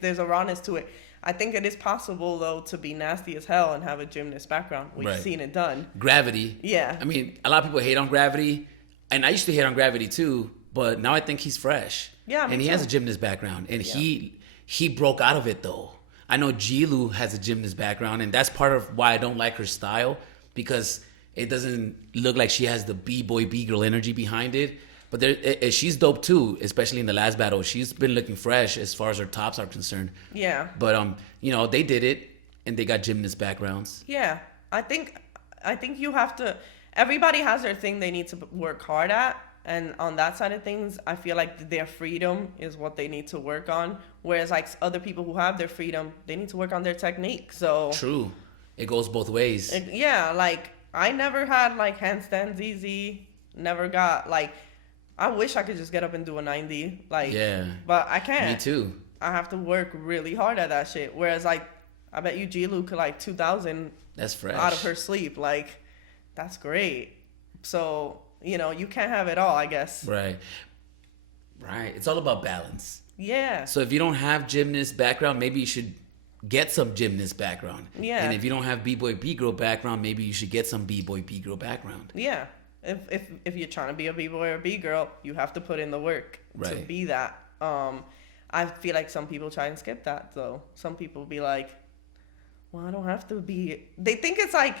There's a rawness to it. I think it is possible, though, to be nasty as hell and have a gymnast background. We've seen it done. Gravity. Yeah. I mean, a lot of people hate on Gravity, and I used to hate on Gravity too, but now I think he's fresh. Yeah, and he has a gymnast background, and he broke out of it, though. I know Jilu has a gymnast background, and that's part of why I don't like her style, because it doesn't look like she has the Bboy Bgirl energy behind it. But she's dope too, especially in the last battle. She's been looking fresh as far as her tops are concerned. Yeah. But they did it, and they got gymnast backgrounds. Yeah, I think you have to. Everybody has their thing they need to work hard at, And on that side of things, I feel like their freedom is what they need to work on. Whereas like other people who have their freedom, they need to work on their technique. So true. It goes both ways. Yeah, like I never had like handstands easy. Never got like, I wish I could just get up and do a 90. Like, yeah. But I can't. Me too. I have to work really hard at that shit. Whereas like, I bet you G-Lu could like 2,000. That's fresh. Out of her sleep. Like, that's great. So, you know, you can't have it all, I guess. Right. It's all about balance. Yeah. So if you don't have gymnast background, maybe you should get some gymnast background. Yeah. And if you don't have B-Boy Bgirl background, maybe you should get some B-Boy Bgirl background. Yeah. If you're trying to be a B-Boy or B-Girl, you have to put in the work to be that. I feel like some people try and skip that, though. Some people be like, well, I don't have to be... They think it's like...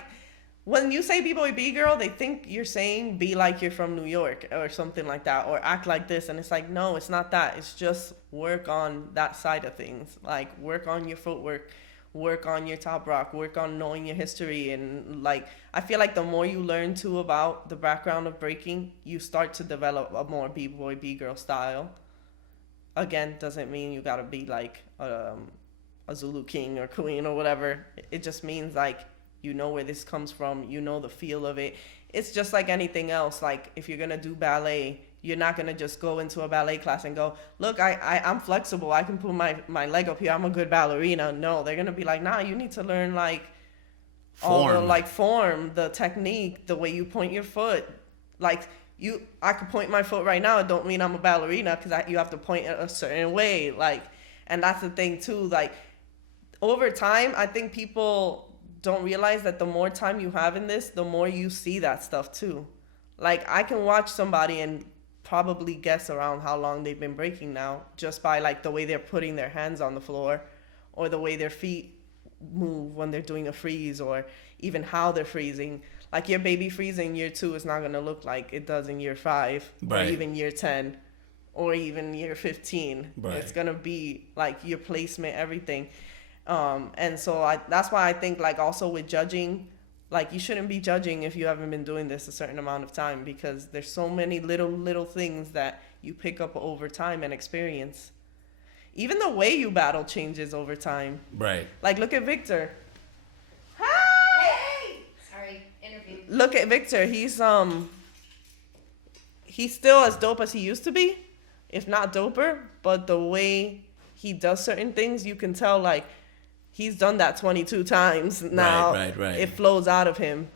When you say B-Boy B-Girl, they think you're saying be like you're from New York or something like that, or act like this. And it's like, no, it's not that. It's just work on that side of things. Like, work on your footwork, work on your top rock, work on knowing your history. And, like, I feel like the more you learn, too, about the background of breaking, you start to develop a more B-Boy B-Girl style. Again, doesn't mean you got to be, like, a Zulu king or queen or whatever. It just means, like, you know where this comes from. You know the feel of it. It's just like anything else. Like, if you're going to do ballet, you're not going to just go into a ballet class and go, look, I'm flexible. I can put my leg up here. I'm a good ballerina. No, they're going to be like, nah, you need to learn, like, all the, like, form, the technique, the way you point your foot. Like, I could point my foot right now. It don't mean I'm a ballerina because you have to point it a certain way. Like, and that's the thing, too. Like, over time, I think people don't realize that the more time you have in this, the more you see that stuff too. Like, I can watch somebody and probably guess around how long they've been breaking now just by like the way they're putting their hands on the floor or the way their feet move when they're doing a freeze or even how they're freezing. Like, your baby freeze in year 2 is not going to look like it does in year 5 or even year 10 or even year 15. It's going to be like your placement, everything. And so that's why I think, like, also with judging, like, you shouldn't be judging if you haven't been doing this a certain amount of time, because there's so many little things that you pick up over time and experience. Even the way you battle changes over time. Right. Like, look at Victor. Hey! Sorry, interview. Look at Victor. He's still as dope as he used to be, if not doper, but the way he does certain things, you can tell, like, he's done that 22 times now. Right. It flows out of him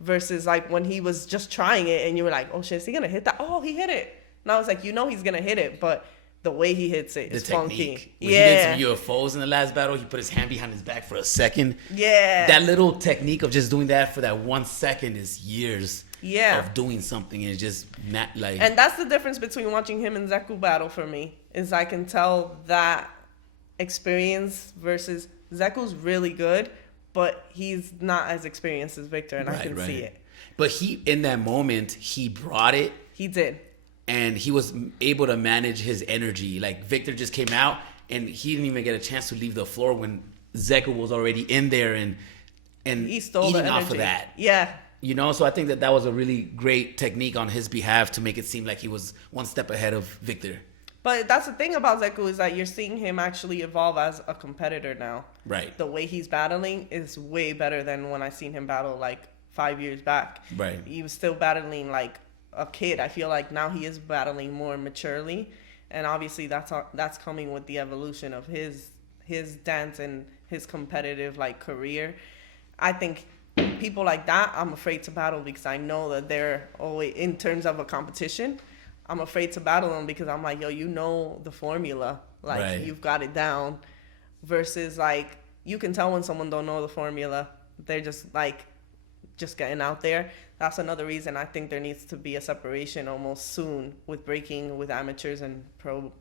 versus like when he was just trying it and you were like, oh shit, is he gonna hit that? Oh, he hit it. And I was like, you know he's gonna hit it, but the way he hits it is funky. When he did some UFOs in the last battle, he put his hand behind his back for a second. Yeah. That little technique of just doing that for that 1 second is years of doing something, and it's just not like... And that's the difference between watching him and Zeku battle for me, is I can tell that experience versus... Zeku's really good, but he's not as experienced as Victor, and I can see it. But in that moment, he brought it. He did. And he was able to manage his energy. Like, Victor just came out, and he didn't even get a chance to leave the floor when Zeku was already in there and he stole eating the off of that. Yeah. You know, so I think that was a really great technique on his behalf to make it seem like he was one step ahead of Victor. But that's the thing about Zeku, is that you're seeing him actually evolve as a competitor now. Right. The way he's battling is way better than when I seen him battle like 5 years back. Right. He was still battling like a kid. I feel like now he is battling more maturely, and obviously that's coming with the evolution of his dance and his competitive like career. I think people like that, I'm afraid to battle because I know that they're always, in terms of a competition, I'm afraid to battle them because I'm like, yo, you know the formula. Like, you've got it down. Versus, like, you can tell when someone don't know the formula. They're just, like, just getting out there. That's another reason I think there needs to be a separation almost soon with breaking, with amateurs and pro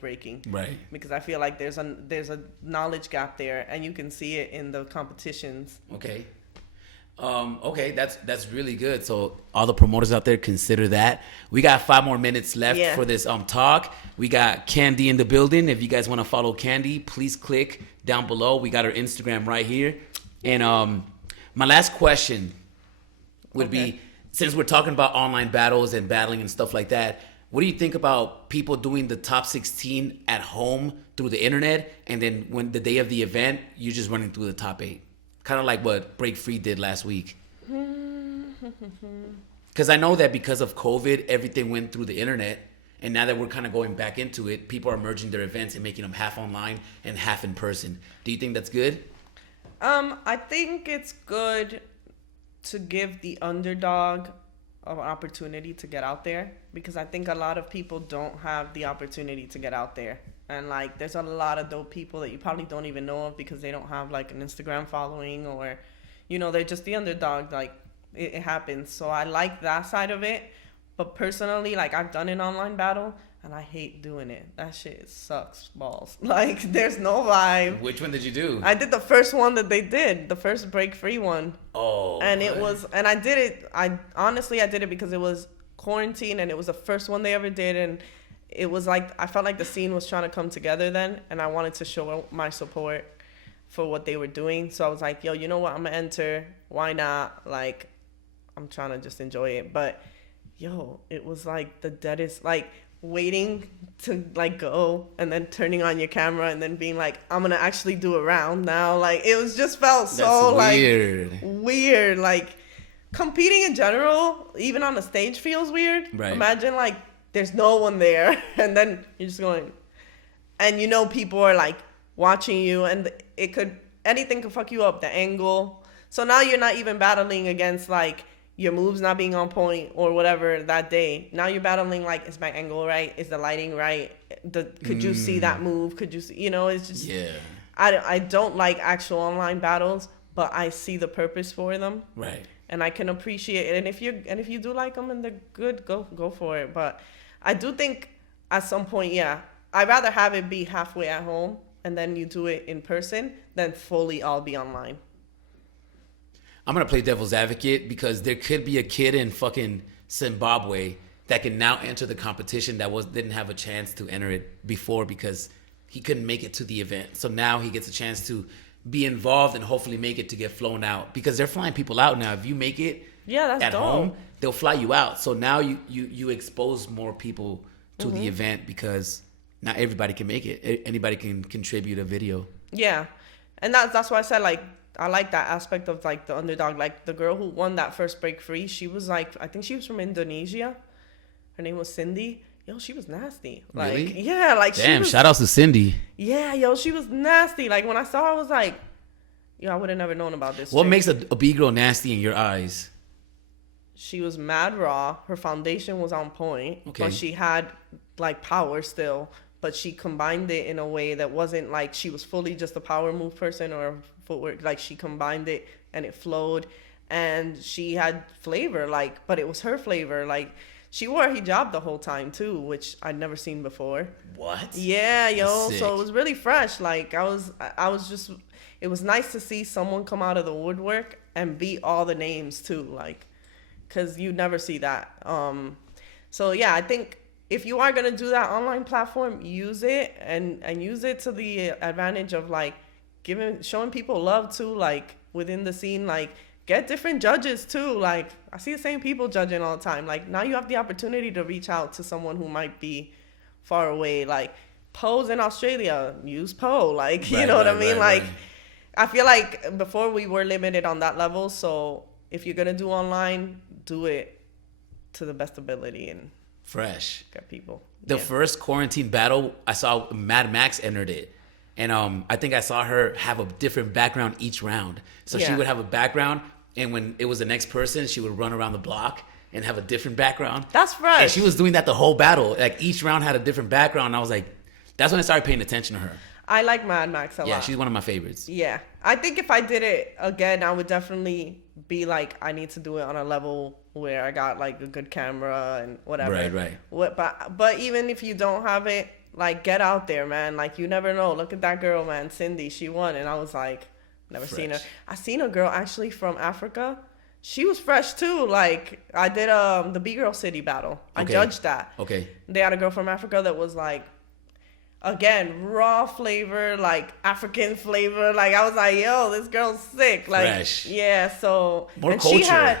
breaking. Right. Because I feel like there's a knowledge gap there, and you can see it in the competitions. Okay. Okay, that's really good. So all the promoters out there, consider that. We got 5 more minutes left for this talk. We got Candy in the building. If you guys want to follow Candy, please click down below. We got her Instagram right here. And my last question would be, since we're talking about online battles and battling and stuff like that, what do you think about people doing the top 16 at home through the internet, and then when the day of the event, you're just running through the top 8? Kind of like what Break Free did last week. Because I know that because of COVID, everything went through the internet. And now that we're kind of going back into it, people are merging their events and making them half online and half in person. Do you think that's good? I think it's good to give the underdog an opportunity to get out there, because I think a lot of people don't have the opportunity to get out there. And like, there's a lot of dope people that you probably don't even know of because they don't have like an Instagram following, or, you know, they're just the underdog. Like, it happens. So I like that side of it. But personally, like, I've done an online battle and I hate doing it. That shit sucks balls. Like, there's no vibe. Which one did you do? I did the first one that they did, the first Break Free one. Oh. And it was, and I did it, I did it because it was quarantine and it was the first one they ever did. And it was like, I felt like the scene was trying to come together then. And I wanted to show my support for what they were doing. So I was like, yo, you know what? I'm going to enter. Why not? Like, I'm trying to just enjoy it. But yo, it was like the deadest, like waiting to like go and then turning on your camera and then being like, I'm gonna actually do a round now. Like, it was just felt so weird. Like, competing in general, even on the stage, feels weird. Right. Imagine like there's no one there and then you're just going, and you know people are like watching you, and anything could fuck you up, the angle. So now you're not even battling against like your moves not being on point or whatever that day. Now you're battling like, is my angle right? Is the lighting right? Could you see that move? Could you see, you know, it's just, yeah. I don't like actual online battles, but I see the purpose for them. Right. And I can appreciate it. And if you do like them and they're good, go for it. But I do think at some point, yeah, I'd rather have it be halfway at home and then you do it in person than fully all be online. I'm going to play devil's advocate because there could be a kid in fucking Zimbabwe that can now enter the competition that didn't have a chance to enter it before because he couldn't make it to the event. So now he gets a chance to be involved and hopefully make it to get flown out, because they're flying people out now. If you make it at home, they'll fly you out. So now you expose more people to the event because not everybody can make it. Anybody can contribute a video. Yeah. And that's why I said, like, I like that aspect of like the underdog. Like the girl who won that first Break Free, she was like, I think she was from Indonesia. Her name was Cindy. Yo, she was nasty. Like, really? Yeah, like, damn, shout outs to Cindy. Yeah, yo, she was nasty. Like, when I saw her, I was like, yo, I would have never known about this. What makes a B-girl nasty in your eyes? She was mad raw. Her foundation was on point. Okay. But she had like power still. But she combined it in a way that wasn't like she was fully just a power move person or footwork. Like, she combined it and it flowed. And she had flavor, like, but it was her flavor. Like, she wore a hijab the whole time too, which I'd never seen before. What? Yeah, yo. So it was really fresh. Like, I was just, it was nice to see someone come out of the woodwork and beat all the names too. Like, cause you never see that. So yeah, I think if you are gonna do that online platform, use it and use it to the advantage of like showing people love too, like within the scene, like get different judges too. Like, I see the same people judging all the time. Like, now you have the opportunity to reach out to someone who might be far away. Like, Poe's in Australia, use Poe. Like, you know what I mean? Like, I feel like before we were limited on that level. So if you're gonna do online, do it to the best ability and fresh. Get people. The first quarantine battle, I saw Mad Max entered it. And I think I saw her have a different background each round. So she would have a background, and when it was the next person, she would run around the block and have a different background. That's fresh. And she was doing that the whole battle. Like, each round had a different background. And I was like, that's when I started paying attention to her. I like Mad Max a lot. Yeah, she's one of my favorites. Yeah. I think if I did it again, I would definitely be like, I need to do it on a level where I got like a good camera and whatever. Right. But even if you don't have it, like, get out there, man. Like, you never know. Look at that girl, man. Cindy, she won. And I was like, never seen her. I seen a girl actually from Africa. She was fresh too. Like, I did the Bgirl City battle. I judged that. Okay. They had a girl from Africa that was like, again, raw flavor, like African flavor. Like I was like, yo, this girl's sick. Like, fresh. Yeah, so More and culture.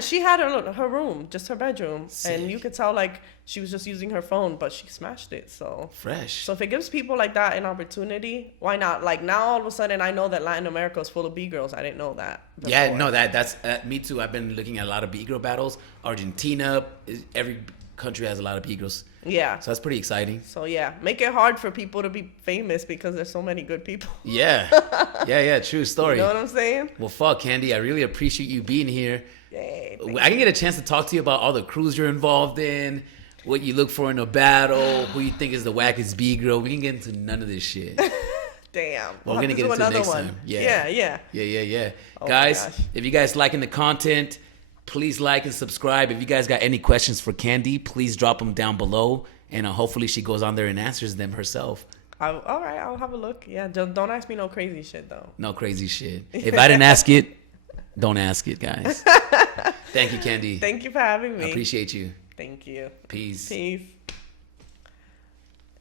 she had her room, just her bedroom, Sick. and you could tell like she was just using her phone, but she smashed it. So Fresh. So if it gives people like that an opportunity, why not? Like now, all of a sudden, I know that Latin America is full of B-girls. I didn't know that. Before. Yeah, no, that's me too. I've been looking at a lot of B-girl battles. Argentina, every country has a lot of B-girls. Yeah. So that's pretty exciting. So yeah, make it hard for people to be famous because there's so many good people. Yeah. Yeah, true story. You know what I'm saying? Well, fuck, Candy, I really appreciate you being here. Yay, I can get a chance to talk to you about all the crews you're involved in, what you look for in a battle, who you think is the wackest B-girl. We can get into none of this shit. Damn. Well, we're going to get into it next time. Yeah. Oh guys, if you guys liking the content, please like and subscribe. If you guys got any questions for Candy, please drop them down below. And hopefully she goes on there and answers them herself. All right, I'll have a look. Yeah, don't ask me no crazy shit, though. No crazy shit. If I didn't ask it, don't ask it, guys. Thank you, Candy. Thank you for having me. I appreciate you. Thank you. Peace. Peace.